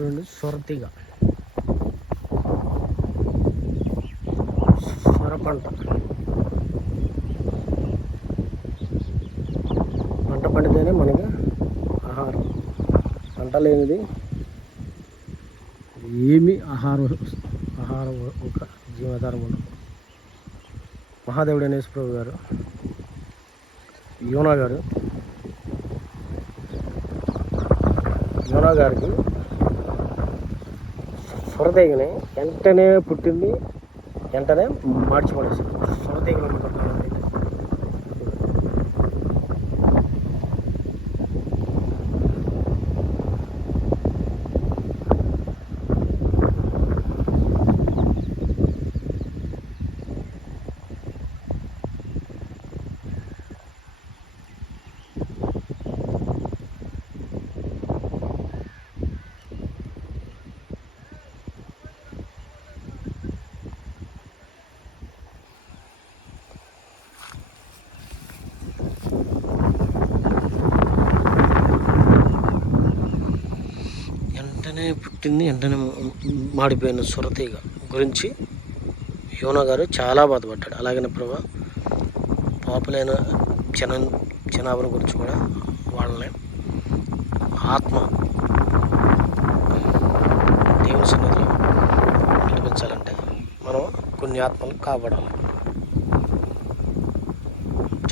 చూడండి సొరతీగ. సొర పంట పంట పండితేనే మనకి ఆహారం. పంట లేనిది ఏమి ఆహారం ఆహారం ఒక జీవాధారం ఉండదు. మహాదేవుడు అనేసి ప్రభు గారు యోనా గారు యోనా గారికి సొరతీగని వెంటనే పుట్టింది వెంటనే మార్చి పడేసారు సొరతీగలు వెంటనే పుట్టింది వెంటనే మాడిపోయిన సొరతీగ గురించి. యోన గారు చాలా బాధపడ్డాడు. అలాగనే ప్రభా పాపులైన జన జనాభా గురించి కూడా వాళ్ళని ఆత్మ దేవుని సన్నిధిలో నడిపించాలంటే మనం కొన్ని ఆత్మలు కాపాడాలి.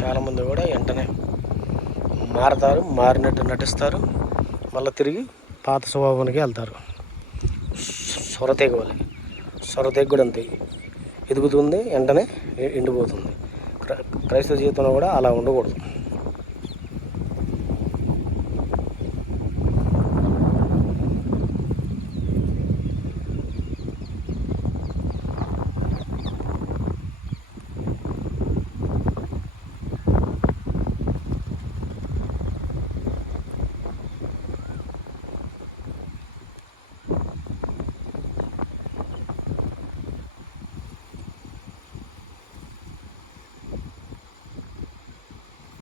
చాలామంది కూడా వెంటనే మారతారు మారినట్టు నటిస్తారు మళ్ళీ తిరిగి పాత స్వభావానికి వెళ్తారు. సొరతేగ వల్ల సొరతేగ కూడా అంతే ఎదుగుతుంది వెంటనే ఎండిపోతుంది. క్రైస్తవ జీవితంలో కూడా అలా ఉండకూడదు.